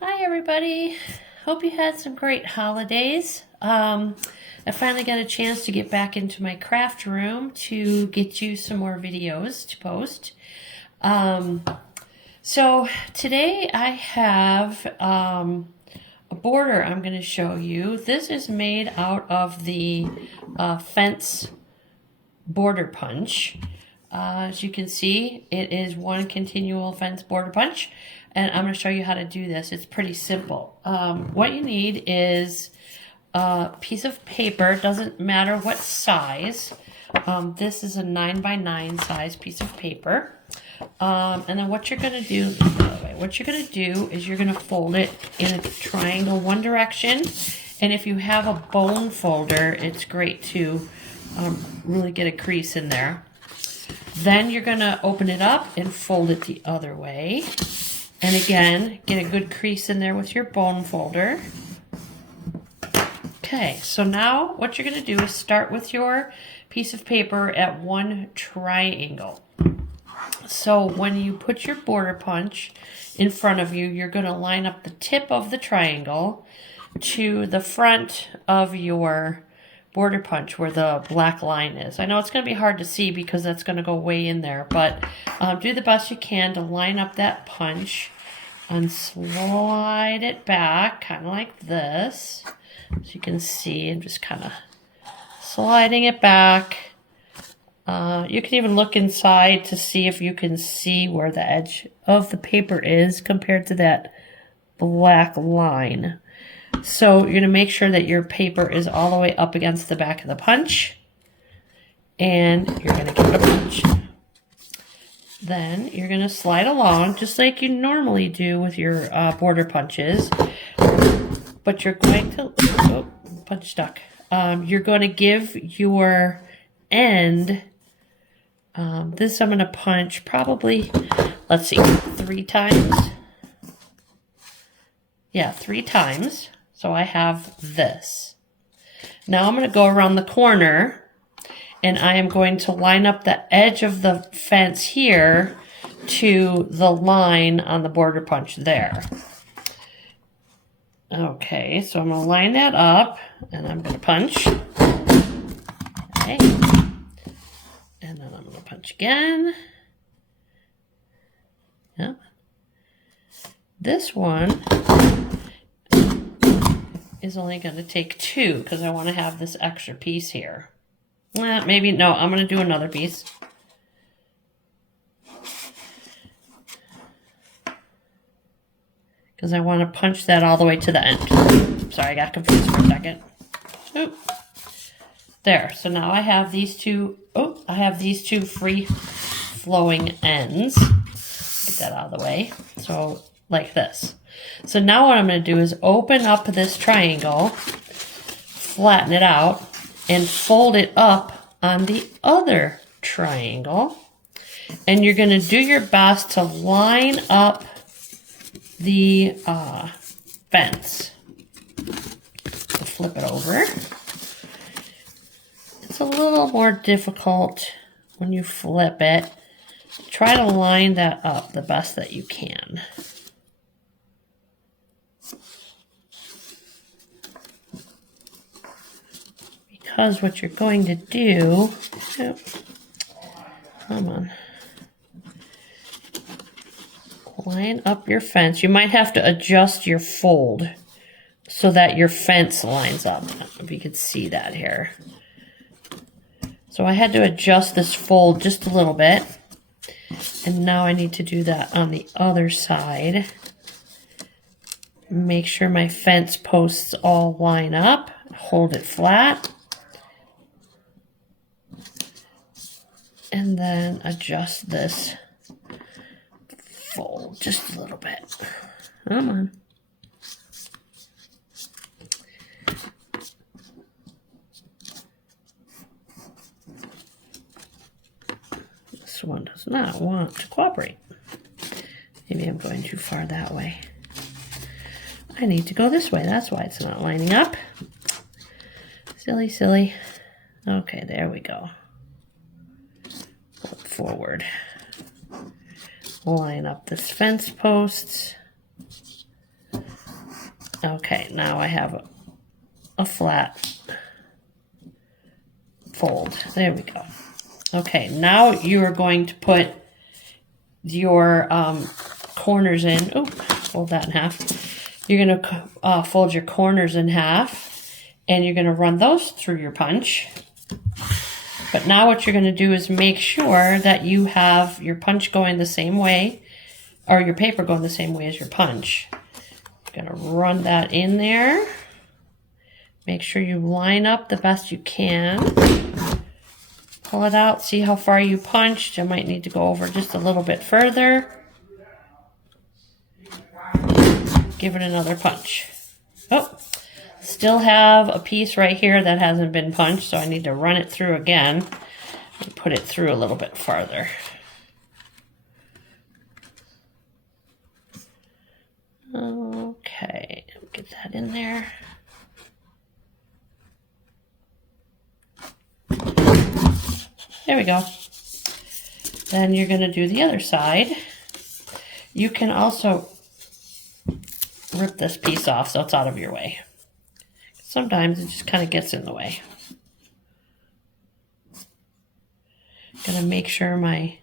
Hi everybody. Hope you had some great holidays. I finally got a chance to get back into my craft room to get you some more videos to post. Um, so today I have a border I'm going to show you. This is made out of the fence border punch. As you can see, it is one continual fence border punch, and I'm going to show you how to do this. It's pretty simple. What you need is a piece of paper. Doesn't matter what size. This is a 9x9 size piece of paper. And then what you're going to do, is you're going to fold it in a triangle one direction. And if you have a bone folder, it's great to really get a crease in there. Then you're going to open it up and fold it the other way. And again, get a good crease in there with your bone folder. Okay, so now what you're going to do is start with your piece of paper at one triangle. So when you put your border punch in front of you, you're going to line up the tip of the triangle to the front of your border punch where the black line is. I know it's going to be hard to see because that's going to go way in there, but do the best you can to line up that punch and slide it back kind of like this. As you can see, I'm just kind of sliding it back. You can even look inside to see if you can see where the edge of the paper is compared to that black line. So you're going to make sure that your paper is all the way up against the back of the punch, and you're going to give it a punch. Then you're going to slide along just like you normally do with your border punches, but you're going to, punch stuck. You're going to give your end, this I'm going to punch probably, let's see, 3 times. Yeah, 3 times. So I have this. Now I'm going to go around the corner, and I am going to line up the edge of the fence here to the line on the border punch there. Okay, so I'm going to line that up, and I'm going to punch. Okay. And then I'm going to punch again. Yeah. This one is only going to take 2 because I want to have this extra piece here. Maybe, no, I'm going to do another piece. Because I want to punch that all the way to the end. Sorry, I got confused for a second. Oop. There, so now I have these two, free flowing ends. Get that out of the way. So, like this. So now what I'm going to do is open up this triangle, flatten it out, and fold it up on the other triangle. And you're going to do your best to line up the fence. So flip it over. It's a little more difficult when you flip it. Try to line that up the best that you can. Because what you're going to do, come on, line up your fence. You might have to adjust your fold so that your fence lines up. If you could see that here. So I had to adjust this fold just a little bit. And now I need to do that on the other side. Make sure my fence posts all line up. Hold it flat. And then adjust this fold just a little bit. Come on. This one does not want to cooperate. Maybe I'm going too far that way. I need to go this way. That's why it's not lining up. Silly, silly. Okay, there we go. Flip forward. Line up this fence post. Okay, now I have a flat fold. There we go. Okay, now you are going to put your corners in. Oh, fold that in half. You're going to fold your corners in half, and you're going to run those through your punch. But now what you're going to do is make sure that you have your punch going the same way, or your paper going the same way as your punch. You're going to run that in there. Make sure you line up the best you can. Pull it out, see how far you punched. I might need to go over just a little bit further. Give it another punch. Oh, still have a piece right here that hasn't been punched, so I need to run it through again and put it through a little bit farther. Okay, get that in there. There we go. Then you're going to do the other side. You can also rip this piece off so it's out of your way. Sometimes it just kind of gets in the way. Gonna make sure my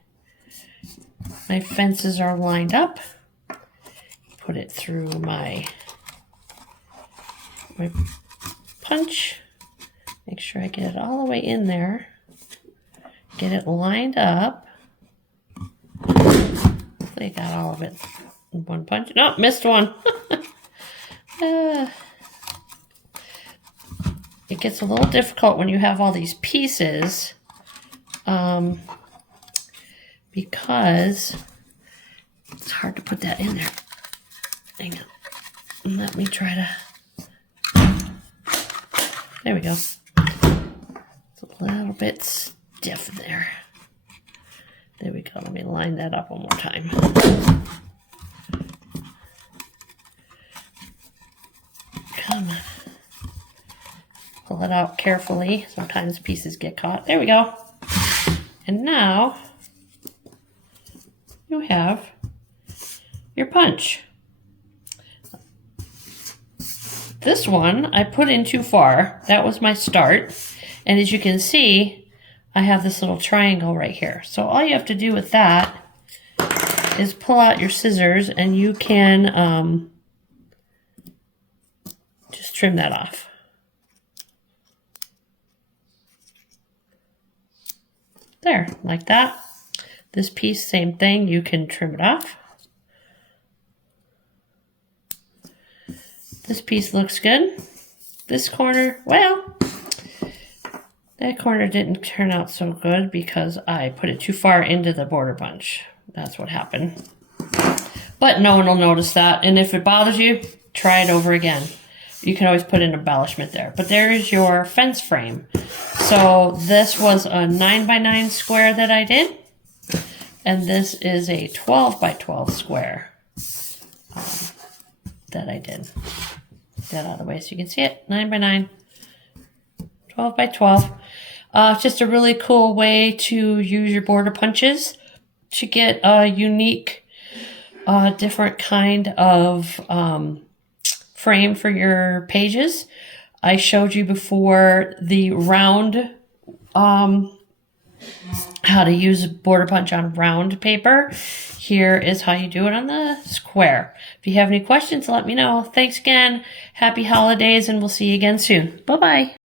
fences are lined up. Put it through my punch. Make sure I get it all the way in there. Get it lined up. Hopefully I got all of it in one punch. No, missed one. It gets a little difficult when you have all these pieces because it's hard to put that in there. Hang on. Let me try to... There we go. It's a little bit stiff there. There we go. Let me line that up one more time. Come on. Pull it out carefully. Sometimes pieces get caught. There we go. And now you have your punch. This one I put in too far. That was my start. And as you can see, I have this little triangle right here. So all you have to do with that is pull out your scissors and you can just trim that off. There, like that. This piece, same thing, you can trim it off. This piece looks good. This corner, well, that corner didn't turn out so good because I put it too far into the border punch. That's what happened. But no one will notice that. And if it bothers you, try it over again. You can always put an embellishment there. But there is your fence frame. So this was a 9x9 square that I did. And this is a 12x12 square that I did. Get that out of the way so you can see it. 9x9, 12x12. Just a really cool way to use your border punches to get a unique, different kind of frame for your pages. I showed you before the round, how to use a border punch on round paper. Here is how you do it on the square. If you have any questions, let me know. Thanks again. Happy holidays, and we'll see you again soon. Bye-bye.